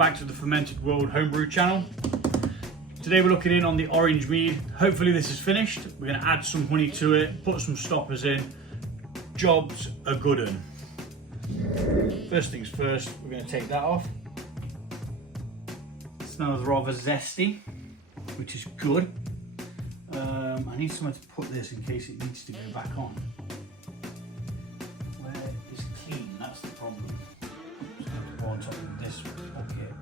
back to the Fermented World Homebrew channel. Today we're looking in on the orange mead. Hopefully this is finished. We're going to add some honey to it, put some stoppers in. Job's a good un. First things first, we're going to take that off. It smells rather zesty, which is good. I need somewhere to put this in case it needs to go back on. Where is clean? That's the problem. Go on top of this bucket,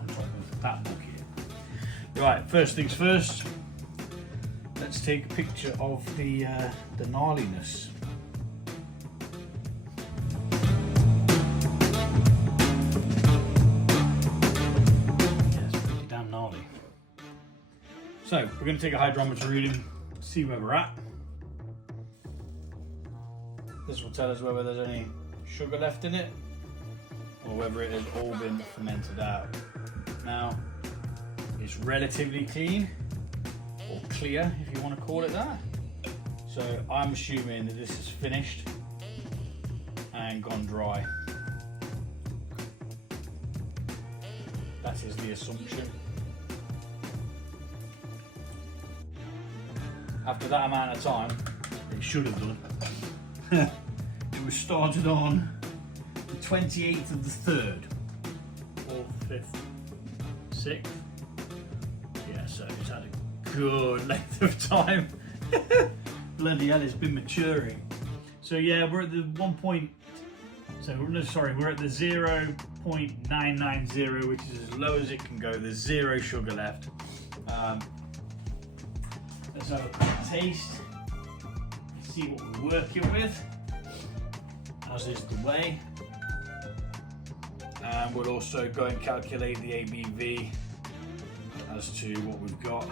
on top of that bucket. Right, first things first, let's take a picture of the gnarliness. Yeah, it's pretty damn gnarly. So, we're going to take a hydrometer reading, see where we're at. This will tell us whether there's any sugar left in it, or whether it has all been fermented out. Now, it's relatively clean, or clear if you want to call it that. So I'm assuming that this is finished and gone dry. That is the assumption. After that amount of time, it should have done. It was started on the 28th of the 3rd, 4th, 5th, 6th. Yeah, so it's had a good length of time. Bloody hell, it's been maturing. So yeah, we're at the we're at the 0.990, which is as low as it can go. There's zero sugar left. Let's have a quick taste. See what we're working with, as is the way. And we'll also go and calculate the ABV as to what we've got.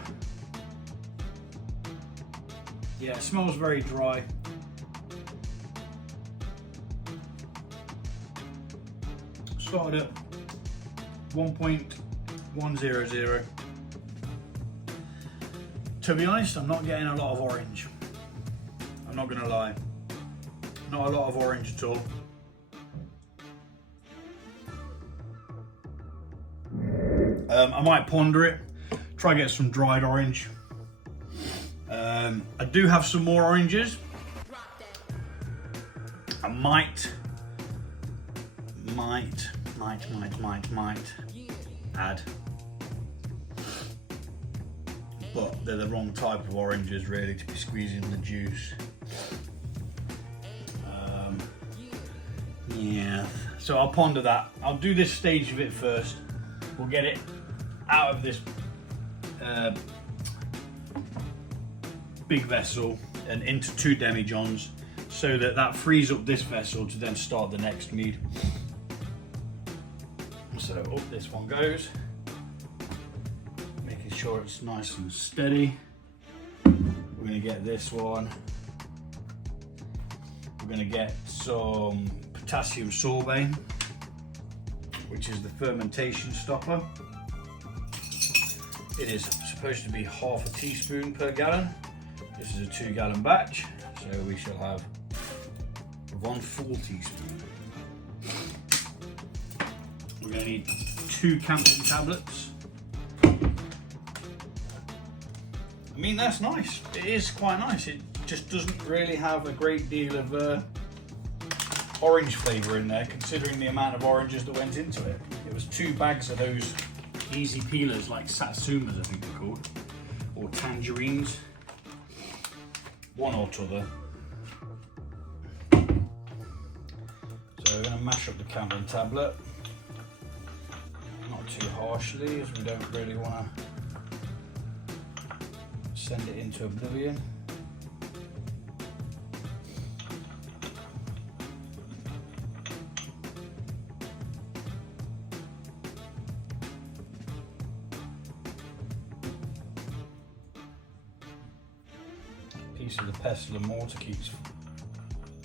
Yeah, it smells very dry. Started at 1.100. To be honest, I'm not getting a lot of orange. I'm not gonna lie. Not a lot of orange at all. I might ponder it, try get some dried orange. I do have some more oranges. I might add, but they're the wrong type of oranges really to be squeezing the juice. Yeah, so I'll ponder that. I'll do this stage of it first. We'll get it out of this big vessel and into 2 demijohns, so that frees up this vessel to then start the next mead. So up this one goes, making sure it's nice and steady. We're going to get this one. We're going to get some potassium sorbate, which is the fermentation stopper. It is supposed to be half a teaspoon per gallon. This is a 2-gallon batch, so we shall have 1 full teaspoon. We're going to need 2 Campton tablets. I mean, that's nice. It is quite nice. It just doesn't really have a great deal of orange flavour in there, considering the amount of oranges that went into it. It was 2 bags of those easy peelers, like satsumas I think they're called, or tangerines, one or t'other. So we're going to mash up the Campton tablet, not too harshly, as we don't really want to send it into oblivion. Piece of the pestle and mortar keeps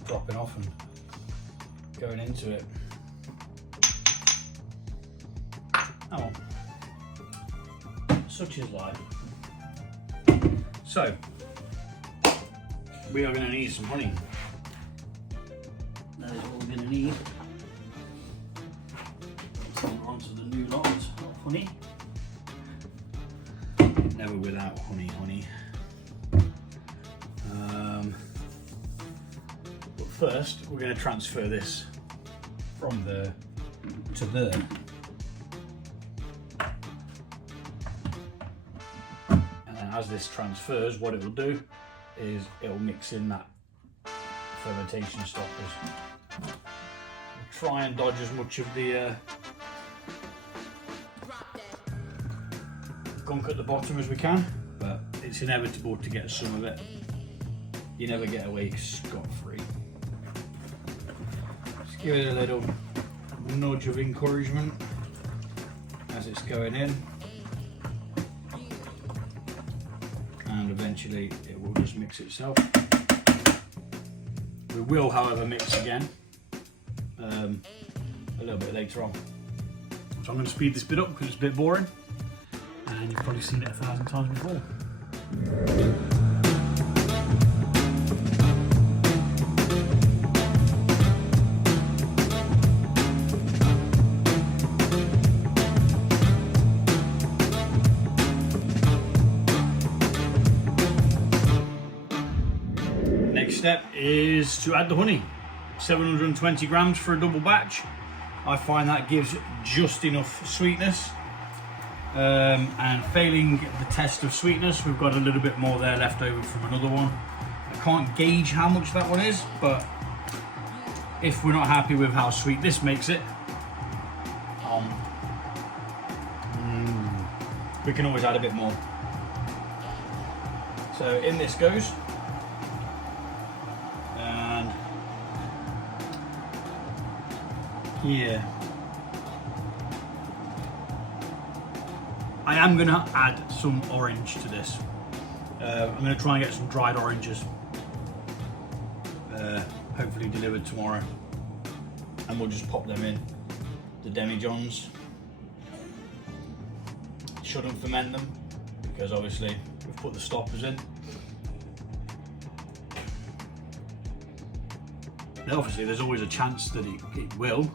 dropping off and going into it. Oh, such is life. So, we are going to need some honey. That is what we're going to need. Some onto the new lot. honey. Never without honey. But first, we're going to transfer this from there to there. And then as this transfers, what it will do is it will mix in that fermentation stoppers. We'll try and dodge as much of the gunk at the bottom as we can, but it's inevitable to get some of it. You never get away scot-free. Just give it a little nudge of encouragement as it's going in, and eventually it will just mix itself. We will, however, mix again a little bit later on. So I'm going to speed this bit up because it's a bit boring, and you've probably seen it 1,000 times before. Next step is to add the honey. 720 grams for a double batch. I find that gives just enough sweetness. And failing the test of sweetness, we've got a little bit more there left over from another one. I can't gauge how much that one is, but if we're not happy with how sweet this makes it, we can always add a bit more. So in this goes. And yeah. I am going to add some orange to this. I'm going to try and get some dried oranges, hopefully delivered tomorrow, and we'll just pop them in the demijohns. Shouldn't ferment them because obviously we've put the stoppers in. Now obviously there's always a chance that it will,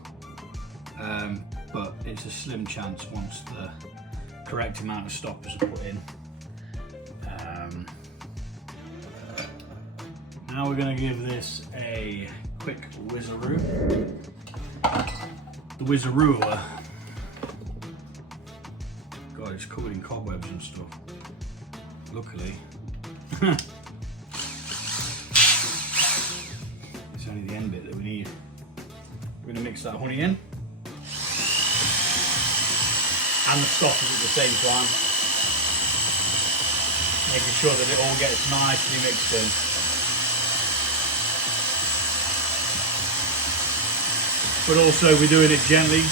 but it's a slim chance once the correct amount of stoppers are put in. Now we're going to give this a quick whizzaroo. The whizzaroo, God, it's covered in cobwebs and stuff. Luckily, it's only the end bit that we need. We're going to mix that honey in and the stoppers at the same time, making sure that it all gets nicely mixed in. But also we're doing it gently,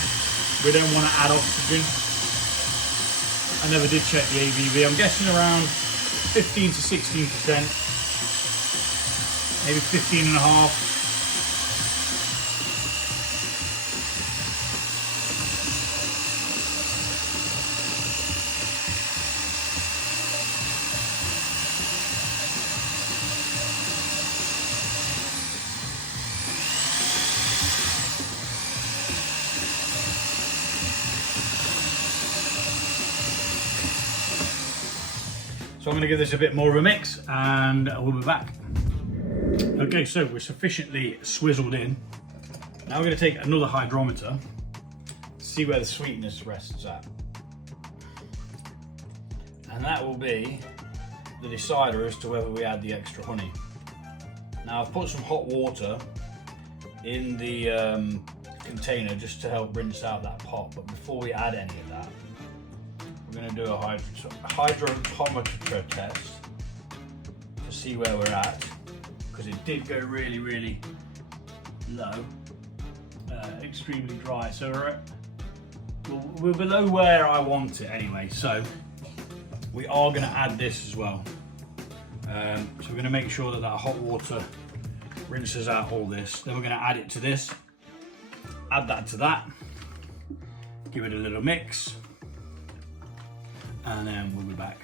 we don't want to add oxygen. I never did check the ABV, I'm guessing around 15 to 16%, maybe 15.5. So I'm going to give this a bit more of a mix and we'll be back. Okay, so we're sufficiently swizzled in. Now we're going to take another hydrometer, see where the sweetness rests at. And that will be the decider as to whether we add the extra honey. Now I've put some hot water in the container just to help rinse out that pot, but before we add any of that, we're going to do a hydrometer test to see where we're at, because it did go really, really low, extremely dry. So we're below where I want it anyway. So we are going to add this as well. So we're going to make sure that that hot water rinses out all this. Then we're going to add it to this, add that to that, give it a little mix, and then we'll be back.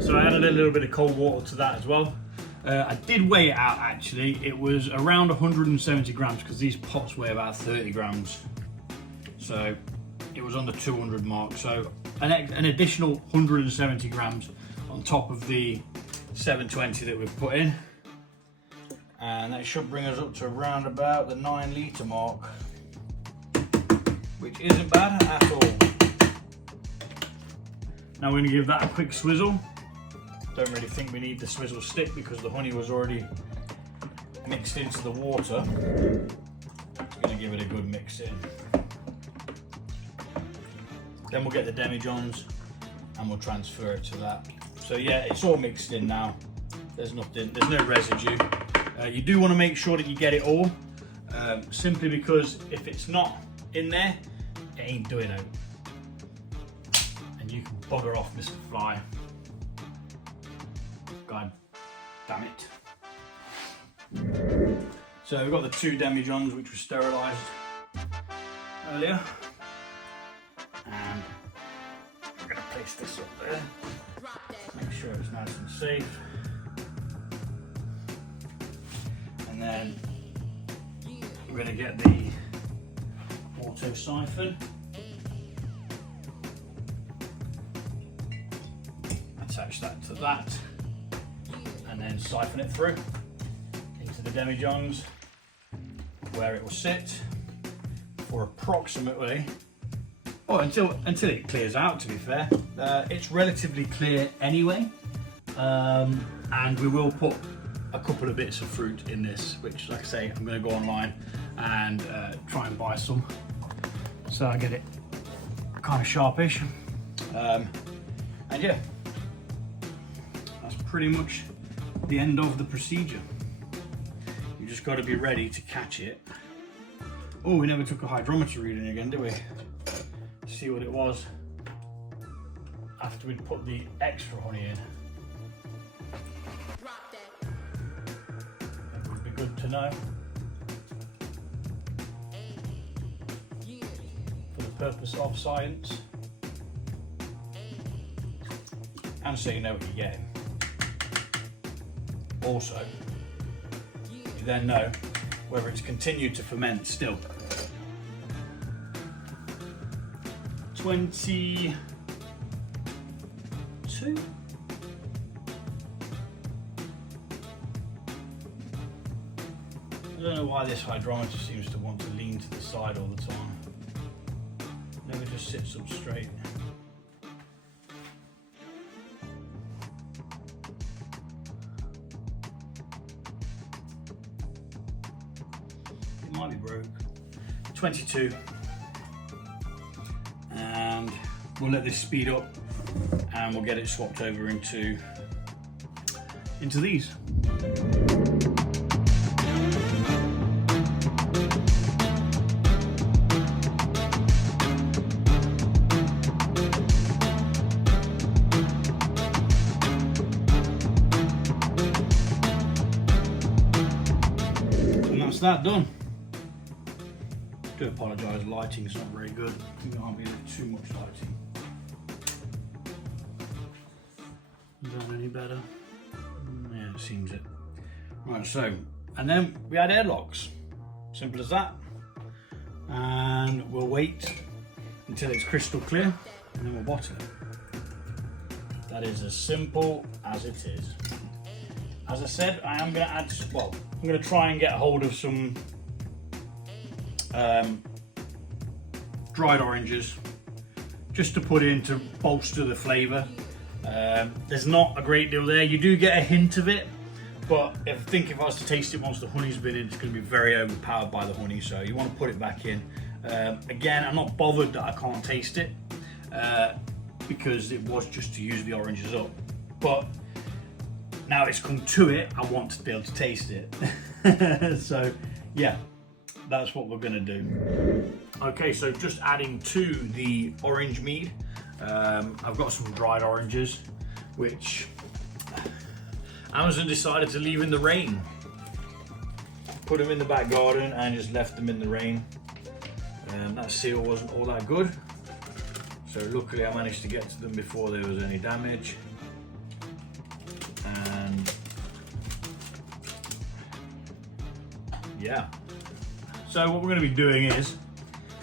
So I added a little bit of cold water to that as well. I did weigh it out actually. It was around 170 grams because these pots weigh about 30 grams. So it was on the 200 mark, so an additional 170 grams on top of the 720 that we've put in, and that should bring us up to around about the 9 litre mark, which isn't bad at all. Now we're going to give that a quick swizzle. Don't really think we need the swizzle stick because the honey was already mixed into the water. Just going to give it a good mix in. Then we'll get the demijohns and we'll transfer it to that. So yeah, it's all mixed in now. There's no residue. You do want to make sure that you get it all, simply because if it's not in there, it ain't doing it. And you can bugger off, Mr. Fly. God damn it. So we've got the 2 demijohns which were sterilised earlier. And we're going to place this up there. Make sure it's nice and safe. And then we're going to get the auto siphon. Attach that to that. And then siphon it through into the demijohns where it will sit for approximately, until it clears out, to be fair. It's relatively clear anyway, and we will put a couple of bits of fruit in this, which, like I say, I'm going to go online and try and buy some so I get it kind of sharpish. And yeah, that's pretty much the end of the procedure. You just got to be ready to catch it. Oh, we never took a hydrometer reading again, did we? See what it was after we'd put the extra honey in. That would be good to know for the purpose of science, and so you know what you're getting. Also, you then know whether it's continued to ferment still. 22. I don't know why this hydrometer seems to want to lean to the side all the time. Never just sits up straight. It might be broke. 22. And we'll let this speed up and we'll get it swapped over into these. And that's that done. I do apologise, lighting's not very good. I think there might be too much lighting. Is that any better? Yeah, it seems it. Right, so, and then we add airlocks. Simple as that. And we'll wait until it's crystal clear, and then we'll bottle it. That is as simple as it is. As I said, I am going to add, well, I'm going to try and get a hold of some dried oranges just to put in to bolster the flavour. There's not a great deal there. You do get a hint of it, but I think if I was to taste it once the honey's been in, it's going to be very overpowered by the honey, so you want to put it back in. Again, I'm not bothered that I can't taste it because it was just to use the oranges up, but now it's come to it, I want to be able to taste it. So yeah, that's what we're going to do. Okay, so just adding to the orange mead, I've got some dried oranges which Amazon decided to leave in the rain. Put them in the back garden and just left them in the rain. That seal wasn't all that good, so luckily I managed to get to them before there was any damage. And yeah, so what we're going to be doing is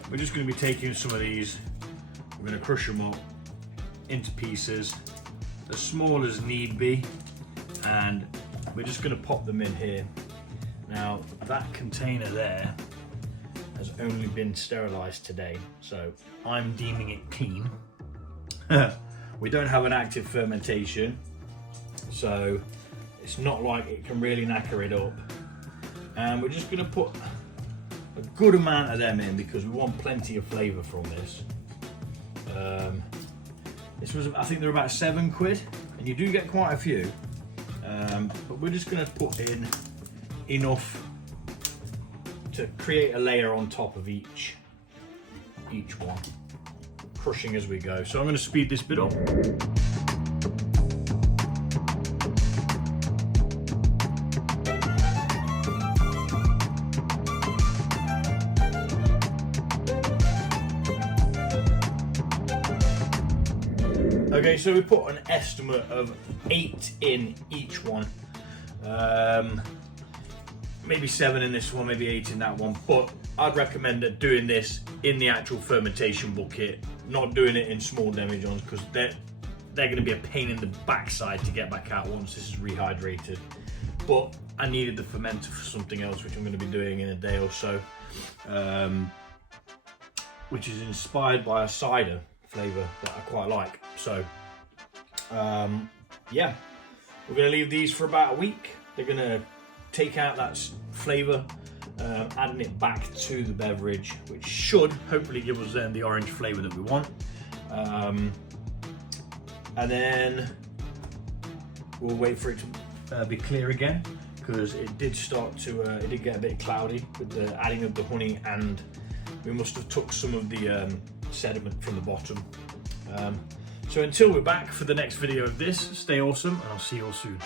we're just going to be taking some of these We're going to crush them up into pieces as small as need be, and we're just going to pop them in here. Now that container there has only been sterilized today, so I'm deeming it clean. We don't have an active fermentation, so it's not like it can really knacker it up. And we're just going to put a good amount of them in because we want plenty of flavour from this. This was, I think they're about £7, and you do get quite a few. But we're just going to put in enough to create a layer on top of each one, crushing as we go. So I'm going to speed this bit up. Okay, so we put an estimate of 8 in each one. Maybe 7 in this one, maybe 8 in that one, but I'd recommend that doing this in the actual fermentation bucket, not doing it in small demijohns, because they're going to be a pain in the backside to get back out once this is rehydrated. But I needed the fermenter for something else, which I'm going to be doing in a day or so, which is inspired by a cider flavour that I quite like. So yeah, we're going to leave these for about a week. They're going to take out that flavour, adding it back to the beverage, which should hopefully give us then the orange flavour that we want. And then we'll wait for it to be clear again, because it did start to, it did get a bit cloudy with the adding of the honey, and we must have took some of the sediment from the bottom. So until we're back for the next video of this, stay awesome, and I'll see you all soon.